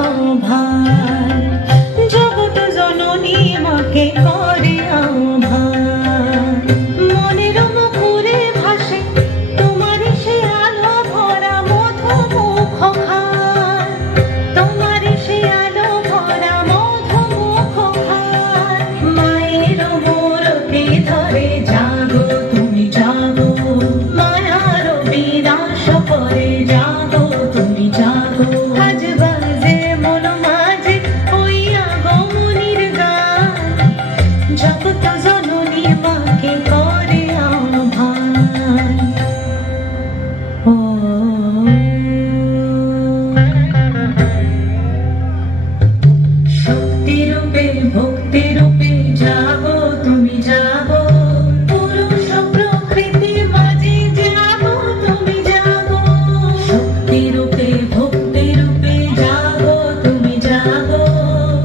আহ্বান, জগৎ জননী মাকে করে আহ্বান। মনের মুখরে ভাসে তোমারই সে আলো ভরা মধু মুখ খান, তোমারই সে আলো ভরা মধু মুখ খান। মায়ের মূরতি ধরে জাগো তুমি জাগো, মায়ার বিনাশ করে জাগো তুমি জাগো। আজ বাজে মন মাঝে ওই আগমনীর গান, জগৎ জননী মাকে করে আহ্বান। ও শক্তি রূপে ভক্তি রূপে জাগো তুমি জাগো, পুরুষ প্রকৃতি মাঝে জাগো তুমি জাগো। শক্তি রূপে ভক্তি রূপে জাগো তুমি জাগো,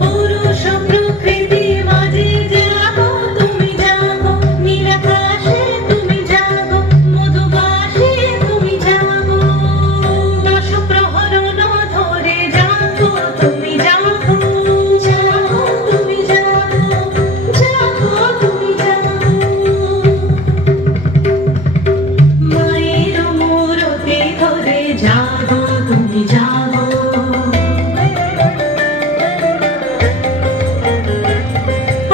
পুরুষ প্রকৃতি মাঝে জাগো তুমি জাগো। নীলাকাশে তুমি জাগো, মধুবাসে তুমি জাগো, দশ প্রহরণ ধরে জাগো তুমি জাগো, জাগো তুমি জাগো, জাগো তুমি জাগো। মায়ের মূরতি ধরে জাগো তুমি জাগো।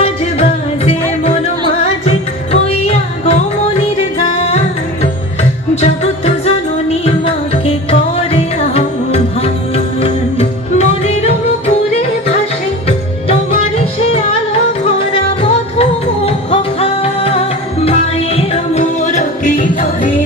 আজ বাজে মন মাঝে ওই আগমনীর গান, জগৎ জননী মাকে করে আহ্বান। মনের মুখরে ভাসে তোমারই সে আলো ভরা মধু মুখ খান, মায়ের মূরতি ধরে